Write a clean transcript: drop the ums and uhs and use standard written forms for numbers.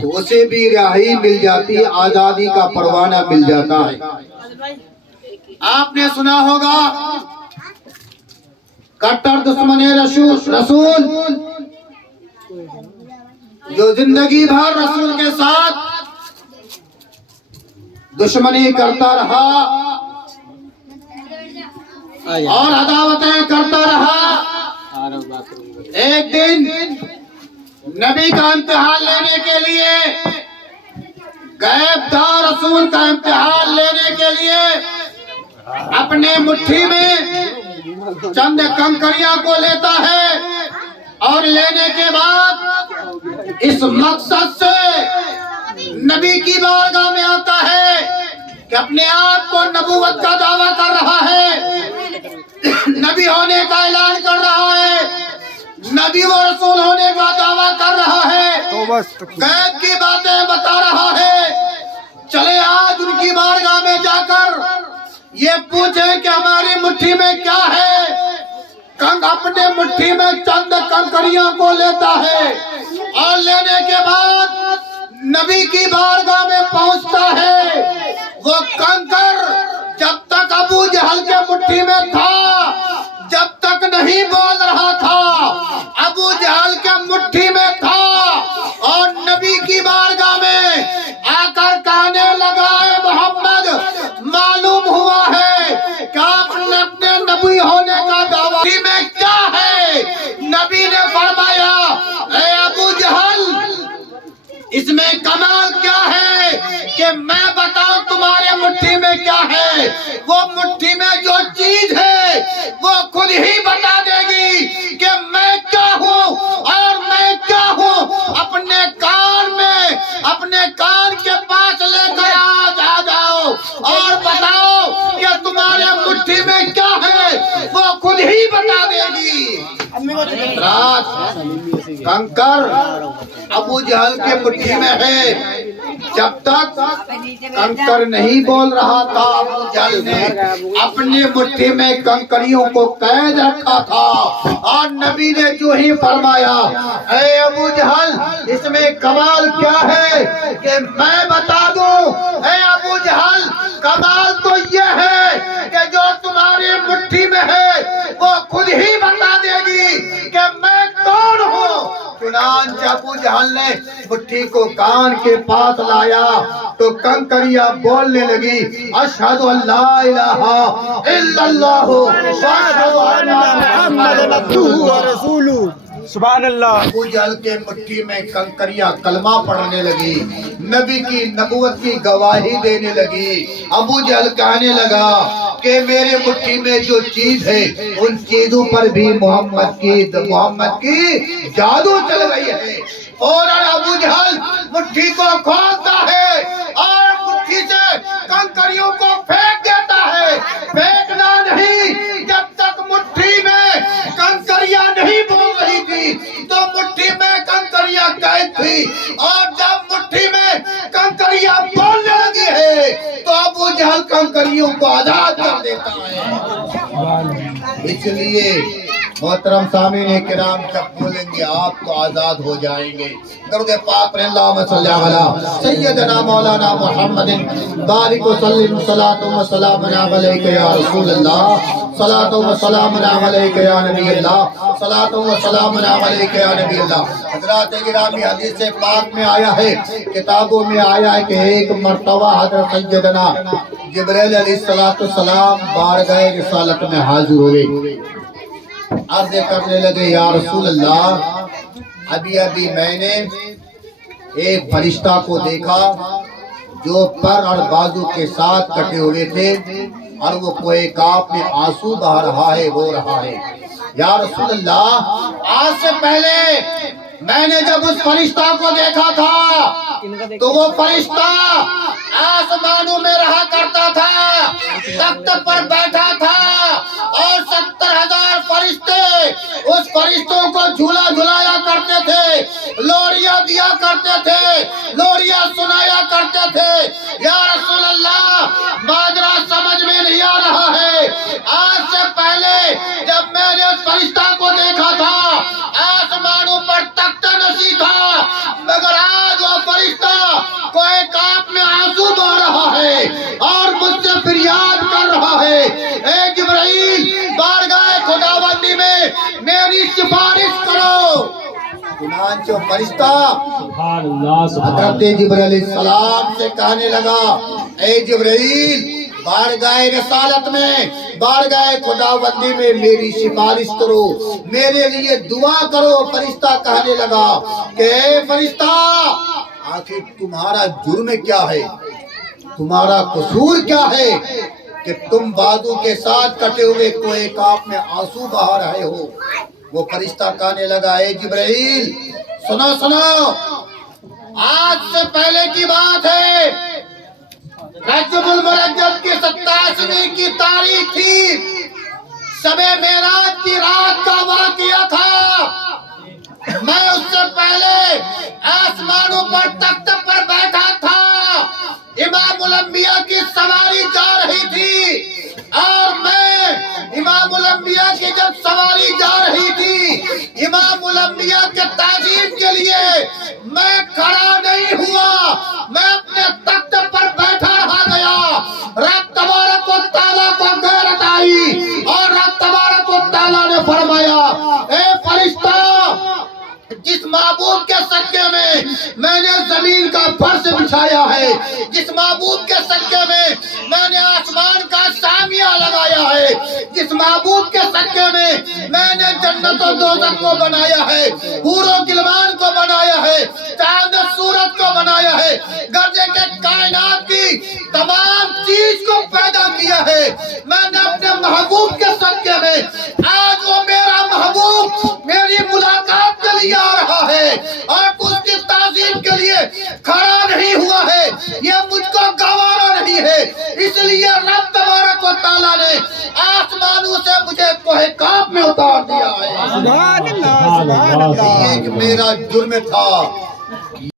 تو اسے بھی رہائی مل جاتی، آزادی کا پروانہ مل جاتا ہے۔ آپ نے سنا ہوگا کٹر دشمن رسول جو زندگی بھر رسول کے ساتھ دشمنی کرتا رہا اور عداوتیں کرتا رہا، ایک دن نبی کا امتحان لینے کے لیے، غیب دار رسول کا امتحان لینے کے لیے اپنے مٹھی میں چند کنکریاں کو لیتا ہے، اور لینے کے بعد اس مقصد سے نبی کی بارگاہ میں آتا ہے کہ اپنے آپ کو نبوت کا دعویٰ کر رہا ہے، نبی ہونے کا اعلان کر رہا ہے، نبی و رسول ہونے کا دعویٰ کر رہا ہے، غیب کی باتیں بتا رہا ہے۔ چلے آج ان کی بارگاہ میں جا کر یہ پوچھیں کہ ہماری مٹھی میں کیا ہے۔ اپنے مٹھی میں چند کنکریاں کو لیتا ہے اور لینے کے بعد نبی کی بارگاہ میں پہنچتا ہے۔ وہ کنکر جب تک ابو جہل کے مٹھی میں تھا، جب تک نہیں بول رہا تھا، ابو جہل کے مٹھی میں تھا، اور نبی کی بارگاہ میں آ کر کہنے لگا، اے محمد، معلوم ہوا ہے کہ آپ نے اپنے نبی ہونے کا دعویٰ میں کیا ہے؟ نبی نے فرمایا، اے ابو جہل، اس میں کمال کیا ہے کہ میں بتاؤں تمہارے مٹھی میں کیا ہے؟ وہ مٹھی میں جو چیز ہے وہ خود ہی بتا دے گی کہ میں کیا ہوں اور میں کیا ہوں۔ اپنے کان کے پاس لے کر آ جاؤ اور بتاؤ کہ تمہارے مٹھی میں کیا ہے، وہ خود ہی بتا دے گی۔ رات کنکر ابو جہل کے مٹھی میں ہے، جب تک کنکر نہیں بول رہا تھا، ابو جہل نے اپنی مٹھی میں کنکریوں کو قید رکھا تھا، اور نبی نے جو ہی فرمایا، اے ابو جہل، اس میں کمال کیا ہے کہ میں بتا دوں؟ اے ابو جہل، کمال تو یہ ہے کہ جو تمہاری مٹھی میں ہے وہ خود ہی بتا دے گی کہ میں کون ہوں۔ چنانچہ ابو جہل نے مٹھی کو کان کے پاس لایا تو کنکریاں بولنے لگی، اشہد ان لا الہ الا اللہ واشہد ان محمد عبدہ ورسولہ۔ سبحان اللہ۔ ابو جہل کے مٹھی میں کنکریاں کلمہ پڑھنے لگی، نبی کی نبوت کی گواہی دینے لگی۔ ابو جہل کہنے لگا کہ میرے مٹھی میں جو چیز ہے ان چیزوں پر بھی محمد کی جادو چل رہی ہے۔ فوراً ابو جہل مٹھی کو کھولتا ہے اور مٹھی سے کنکریوں کو پھینک دیتا ہے۔ پھینکنا نہیں، جب تک مٹھی میں کنکریاں نہیں بول رہی تھی تو مٹھی میں کنکریاں قید تھی، اور جب مٹھی میں کنکریاں بولنے لگی ہے تو ابو جہل کنکریوں کو آزاد کر دیتا ہے۔ اس لیے محترم سامعین کرام، جب بولیں گے آپ تو آزاد ہو جائیں گے۔ درود پاک پر اللہم صلی علی سیدنا مولانا محمد بارک وسلم، صلاۃ و سلام علیک یا رسول اللہ، صلاۃ و سلام علیک یا نبی اللہ، صلاۃ و سلام علیک یا نبی اللہ۔ حضرات گرامی، حدیث پاک میں آیا ہے، کتابوں میں آیا ہے کہ ایک مرتبہ حضرت سیدنا جبرائیل علیہ السلام بارگاہ رسالت میں حاضر ہوئے، عرض کرنے لگے، یا رسول اللہ، ابھی میں نے ایک فرشتہ کو دیکھا جو پر اور بازو کے ساتھ کٹے ہوئے تھے، اور وہ کوہ کاف میں آنسو بہا رہا ہے، رو رہا ہے۔ یا رسول اللہ، آج سے پہلے میں نے جب اس فرشتہ کو دیکھا تھا تو وہ فرشتہ آسمانوں میں رہا کرتا تھا، تخت پر بیٹھا تھا، اور 70,000 فرشتے اس فرشتوں کو جھولا جھلایا کرتے تھے، لوریاں دیا کرتے تھے، لوریاں سنایا کرتے تھے۔ یا رسول اللہ، ماجرا سمجھ میں نہیں آ رہا ہے۔ آج سے پہلے جب میں نے اس فرشتہ کو دیکھا تھا، آسمانوں پر تخت نشی تھا، مگر آج وہ فرشتہ ہے اور مجھ سے فریاد کر رہا ہے، اے جبرائیل بارگاہ خداوندی میں میری سفارش کرو۔ چنانچہ فرشتہ حضرت جبرائیل علیہ السلام سے کہنے لگا، اے جبرائیل بارگاہ رسالت میں، بارگاہ خداوندی میں میری سفارش کرو، میرے لیے دعا کرو۔ فرشتہ کہنے لگا کہ اے فرشتہ، آخر تمہارا جرم کیا ہے، تمہارا قصور کیا ہے کہ تم بازو کے ساتھ کٹے ہوئے کوئے کاف میں آنسو بہا رہے ہو؟ وہ فرشتہ کہنے لگا، اے جبرائیل سنو سنو، آج سے پہلے کی بات ہے، رجب المرجب کی 87ویں کی تاریخ تھی، شب معراج کی رات کا واقعہ تھا۔ میں اس سے پہلے آسمانوں پر تخت پر بیٹھا تھا، امام الانبیاء کی سواری جا رہی تھی، اور میں امام الانبیاء کی جب سواری جا رہی تھی، امام الانبیاء کے تعظیم کے لیے میں کھڑا نہیں ہوا، میں اپنے تخت پر بیٹھا رہا گیا۔ رب تبارک و تعالیٰ کو غیرت آئی اور رب تبارک و تعالیٰ نے فرمایا، اے فرشتہ، جس معبود کے صدقے میں نے زمین کا فرش بچھایا ہے، جس معبود کے صدقے میں نے آسمان کا سامیہ لگایا ہے، جس معبود کے صدقے میں نے جنت و دوزخ کو بنایا ہے، حور و غلمان کو بنایا ہے، چاند و سورج کو بنایا ہے، گرجے کے کائنات کی تمام چیز کو پیدا کیا ہے، میں نے اپنے محبوب کے صدقے میں، آج وہ میرا محبوب میری ملاقات کے لیے آ رہا ہے اور اس کی تعظیم کے لیے کھڑا نہیں ہوا ہے، یہ مجھ کو گوارا نہیں ہے، اس لیے رب تبارک و تعالیٰ نے آسمانوں سے مجھے کوہ کاف میں اتار دیا ہے۔ یہ میرا جرم تھا۔